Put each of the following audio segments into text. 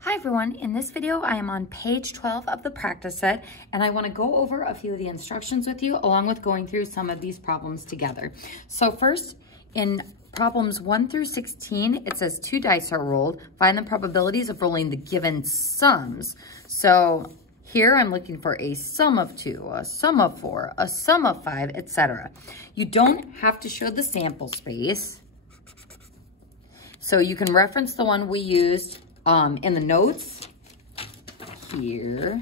Hi everyone, in this video I am on page 12 of the practice set and I want to go over a few of the instructions with you along with going through some of these problems together. So first, in problems 1 through 16, it says 2 dice are rolled. Find the probabilities of rolling the given sums. So here I'm looking for a sum of 2, a sum of 4, a sum of 5, etc. You don't have to show the sample space. So you can reference the one we used in the notes here,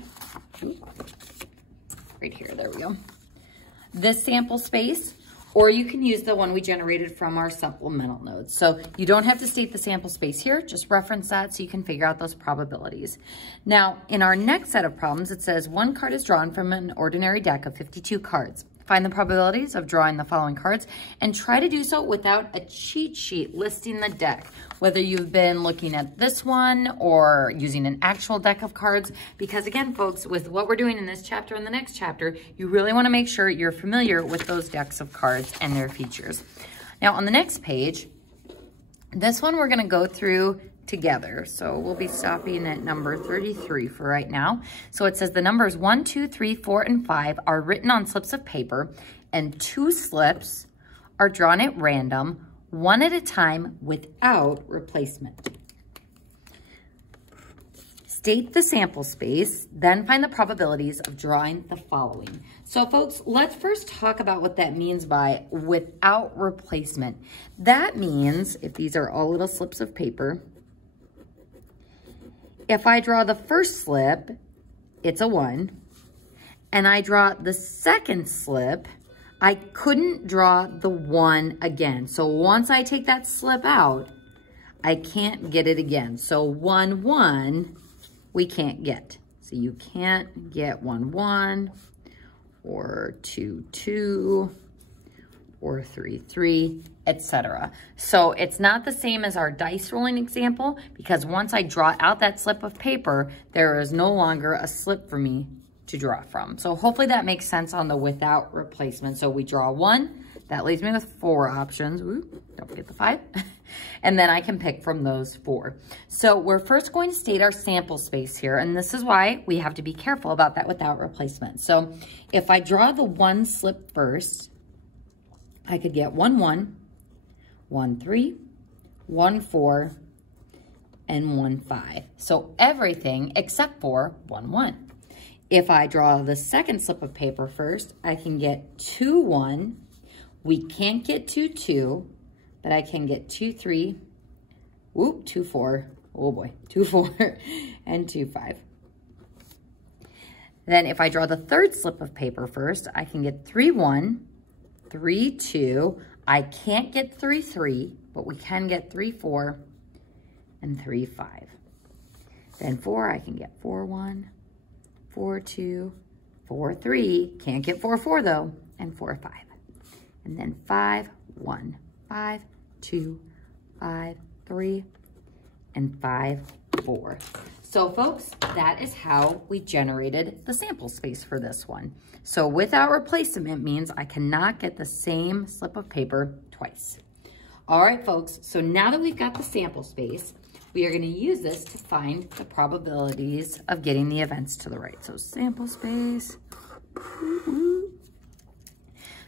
right here, there we go. This sample space, or you can use the one we generated from our supplemental notes. So you don't have to state the sample space here, just reference that so you can figure out those probabilities. Now, in our next set of problems, it says 1 card is drawn from an ordinary deck of 52 cards. Find the probabilities of drawing the following cards and try to do so without a cheat sheet listing the deck, whether you've been looking at this one or using an actual deck of cards. Because again, folks, with what we're doing in this chapter and the next chapter, you really want to make sure you're familiar with those decks of cards and their features. Now on the next page, this one we're going to go through together. So we'll be stopping at number 33 for right now. So it says the numbers 1, 2, 3, 4, and 5 are written on slips of paper and 2 slips are drawn at random, one at a time without replacement. State the sample space, then find the probabilities of drawing the following. So folks, let's first talk about what that means by without replacement. That means, if these are all little slips of paper, if I draw the first slip, it's a 1, and I draw the second slip, I couldn't draw the 1 again. So once I take that slip out, I can't get it again. So 1, 1, we can't get. So you can't get 1, 1, or 2, 2, or 3, 3, etc. So it's not the same as our dice rolling example because once I draw out that slip of paper, there is no longer a slip for me to draw from. So hopefully that makes sense on the without replacement. So we draw 1, that leaves me with 4 options. Ooh, don't forget the 5. And then I can pick from those 4. So we're first going to state our sample space here. And this is why we have to be careful about that without replacement. So if I draw the 1 slip first, I could get 1, 1, 1, 3, 1, 4, and 1, 5. So everything except for 1, 1. If I draw the second slip of paper first, I can get 2, 1. We can't get 2, 2, but I can get 2, 3, whoop, 2, 4, oh boy, 2, 4, and 2, 5. Then if I draw the third slip of paper first, I can get 3, 1, 3, 2. I can't get 3, 3, but we can get 3, 4, and 3, 5. Then 4, I can get 4, 1, 4, 2, 4, 3. Can't get 4, 4 though, and 4, 5. And then 5, 1, 5, 2, 5, 3, and 5, 4. So folks, that is how we generated the sample space for this one. So without replacement means I cannot get the same slip of paper twice. All right, folks, so now that we've got the sample space, we are going to use this to find the probabilities of getting the events to the right. So sample space.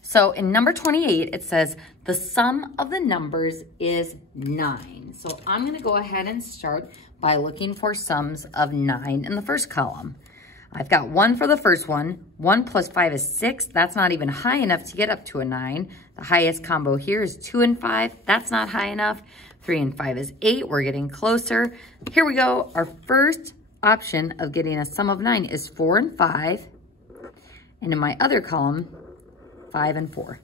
So in number 28, it says the sum of the numbers is 9. So I'm going to go ahead and start by looking for sums of 9 in the first column. I've got 1 for the first one. 1 plus 5 is 6. That's not even high enough to get up to a 9. The highest combo here is 2 and 5. That's not high enough. 3 and 5 is 8. We're getting closer. Here we go. Our first option of getting a sum of 9 is 4 and 5. And in my other column, 5 and 4.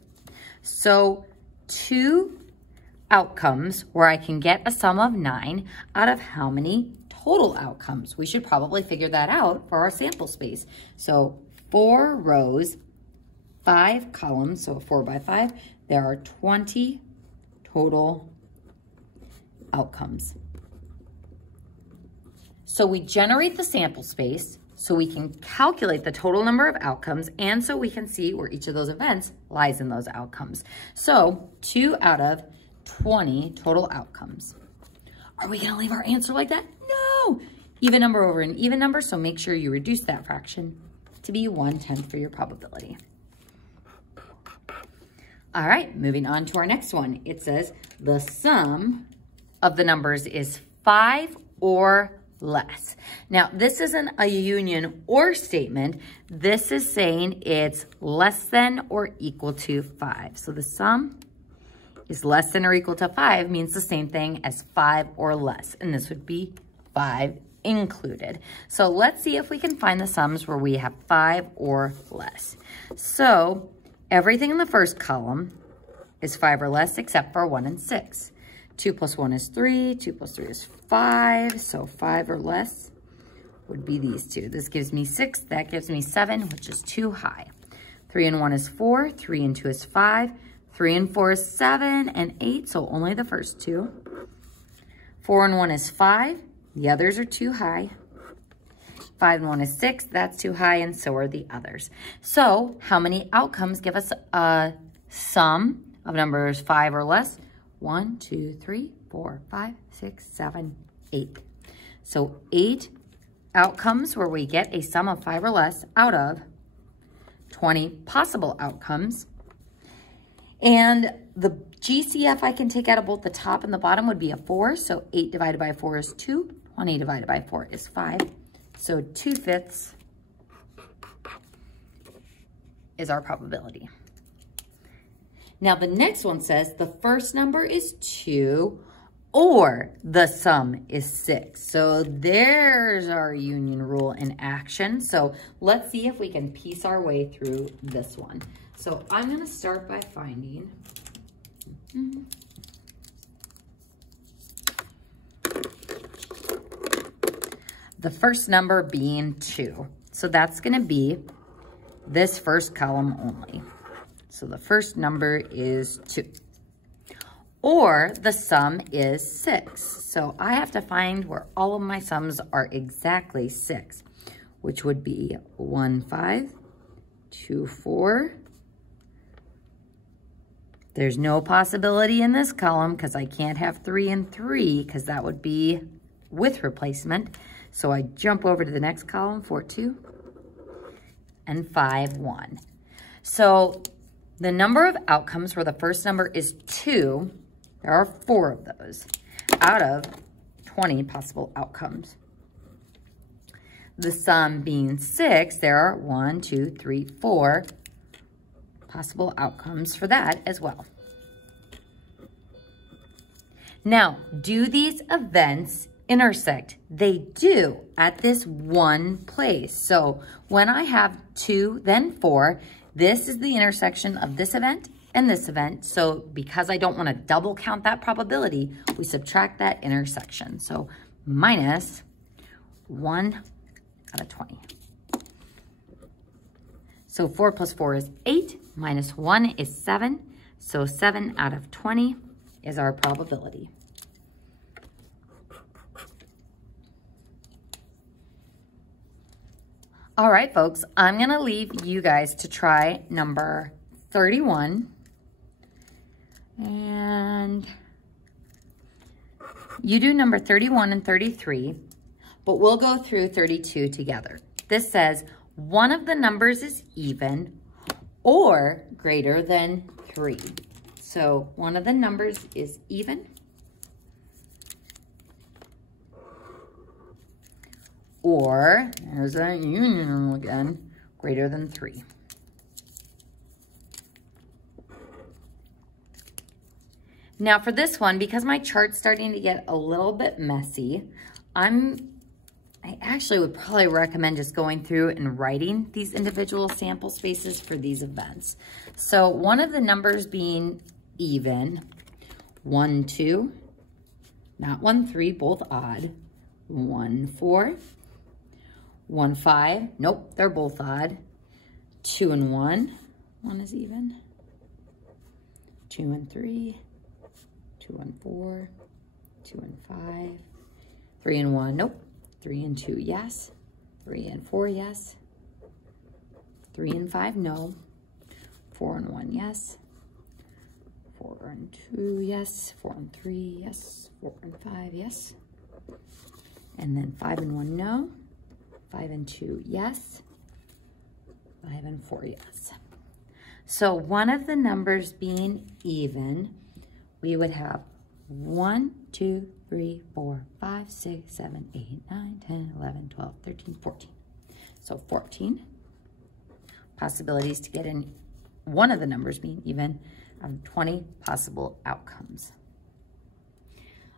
So 2 outcomes where I can get a sum of 9 out of how many total outcomes? We should probably figure that out for our sample space. So 4 rows, 5 columns, so 4 by 5, there are 20 total outcomes. So we generate the sample space so we can calculate the total number of outcomes and so we can see where each of those events lies in those outcomes. So 2 out of 20 total outcomes. Are we gonna leave our answer like that? No, even number over an even number, so make sure you reduce that fraction to be 1/10 for your probability. All right, moving on to our next one. It says the sum of the numbers is 5 or less. Now, this isn't a union or statement. This is saying it's less than or equal to 5. So the sum is less than or equal to 5 means the same thing as 5 or less. And this would be 5 included. So let's see if we can find the sums where we have 5 or less. So everything in the first column is 5 or less except for 1 and 6. 2 plus 1 is 3, 2 plus 3 is 5, so 5 or less would be these two. This gives me 6, that gives me 7, which is too high. 3 and 1 is 4, 3 and 2 is 5, 3 and 4 is 7 and 8, so only the first two. 4 and 1 is 5, the others are too high. 5 and 1 is 6, that's too high, and so are the others. So how many outcomes give us a sum of numbers 5 or less? 1, 2, 3, 4, 5, 6, 7, 8. So 8 outcomes where we get a sum of 5 or less out of 20 possible outcomes. And the GCF I can take out of both the top and the bottom would be a 4. So 8 divided by 4 is 2. 20 divided by 4 is 5. So 2/5 is our probability. Now the next one says the first number is 2 or the sum is 6. So there's our union rule in action. So let's see if we can piece our way through this one. So I'm going to start by finding the first number being 2. So that's going to be this first column only. So the first number is 2. Or the sum is 6. So I have to find where all of my sums are exactly 6, which would be 1, 5, 2, 4. There's no possibility in this column because I can't have 3 and 3 because that would be with replacement. So I jump over to the next column, 4, 2, and 5, 1. So the number of outcomes where the first number is 2, there are 4 of those out of 20 possible outcomes. The sum being 6, there are 1, 2, 3, 4 possible outcomes for that as well. Now, do these events intersect? They do at this one place. So when I have 2, then 4, this is the intersection of this event and this event. So because I don't want to double count that probability, we subtract that intersection. So minus 1 out of 20. So 4 plus 4 is 8, minus 1 is 7. So 7 out of 20 is our probability. All right, folks, I'm going to leave you guys to try number 31. And you do number 31 and 33, but we'll go through 32 together. This says one of the numbers is even or greater than 3. So one of the numbers is even or, there's that union rule again, greater than 3. Now for this one, because my chart's starting to get a little bit messy, I actually would probably recommend just going through and writing these individual sample spaces for these events. So one of the numbers being even, 1, 2, not 1, 3, both odd, 1, 4, 1, 5, nope, they're both odd, 2 and 1, 1 is even, 2 and 3, 2 and 4, 2 and 5, 3 and 1, nope, 3 and 2, yes, 3 and 4, yes, 3 and 5, no, 4 and 1, yes, 4 and 2, yes, 4 and 3, yes, 4 and 5, yes, And then 5 and 1, no. 5 and 2, yes. 5 and 4, yes. So one of the numbers being even, we would have 1, 2, 3, 4, 5, 6, 7, 8, 9, 10, 11, 12, 13, 14. So 14 possibilities to get in one of the numbers being even out of 20 possible outcomes.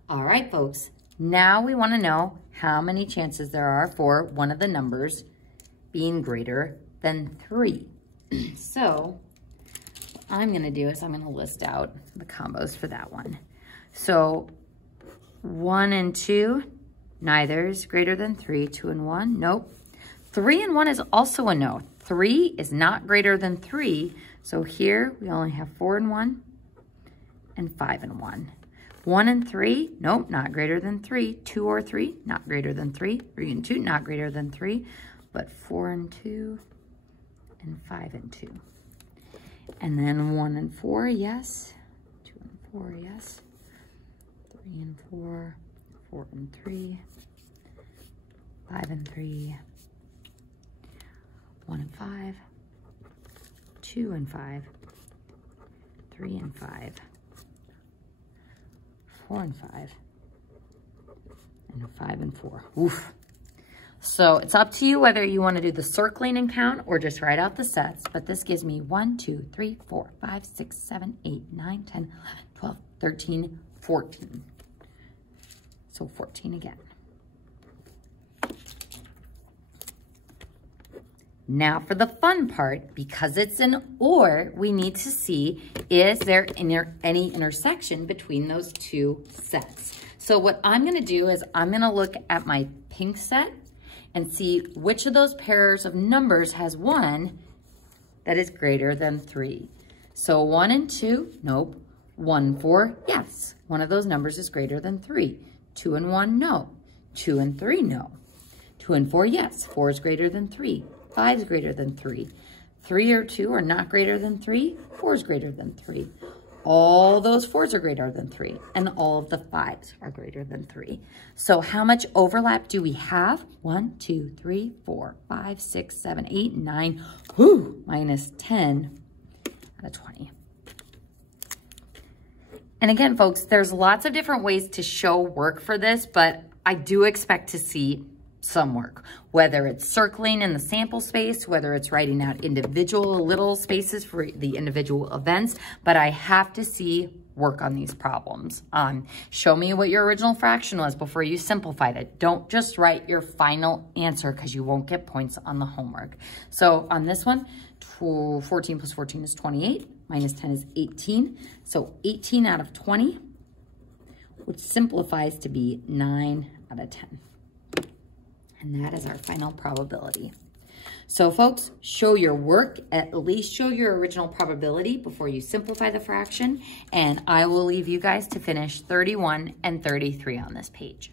All right, folks. Now we want to know how many chances there are for one of the numbers being greater than 3. So what I'm going to do is I'm going to list out the combos for that one. So 1 and 2, neither is greater than 3. 2 and 1, nope. 3 and 1 is also a no. 3 is not greater than 3. So here we only have 4 and 1 and 5 and 1. 1 and 3, nope, not greater than 3. 2 or 3, not greater than 3. 3 and 2, not greater than 3. But 4 and 2 and 5 and 2. And then 1 and 4, yes. 2 and 4, yes. 3 and 4, 4 and 3, 5 and 3, 1 and 5, 2 and 5, 3 and 5, 4 and 5, and 5 and 4. Oof. So it's up to you whether you want to do the circling and count or just write out the sets, but this gives me 1, 2, 3, 4, 5, 6, 7, 8, 9, 10, 11, 12, 13, 14. So 14 again. Now for the fun part, because it's an or, we need to see, is there any intersection between those two sets? So what I'm gonna do is I'm gonna look at my pink set and see which of those pairs of numbers has one that is greater than 3. So 1 and 2, nope. 1 and 4, yes. One of those numbers is greater than 3. 2 and 1, no. 2 and 3, no. 2 and 4, yes. 4 is greater than 3. 5 is greater than 3. 3 or 2 are not greater than 3. 4 is greater than 3. All those 4s are greater than 3. And all of the 5s are greater than 3. So how much overlap do we have? 1, 2, 3, 4, 5, 6, 7, 8, 9. Whoo! Minus 10 out of 20. And again, folks, there's lots of different ways to show work for this, but I do expect to see some work, whether it's circling in the sample space, whether it's writing out individual little spaces for the individual events, but I have to see work on these problems. Show me what your original fraction was before you simplified it. Don't just write your final answer because you won't get points on the homework. So on this one, 14 plus 14 is 28, minus 10 is 18. So 18 out of 20, which simplifies to be 9 out of 10. And that is our final probability. So folks, show your work, at least show your original probability before you simplify the fraction, and I will leave you guys to finish 31 and 33 on this page.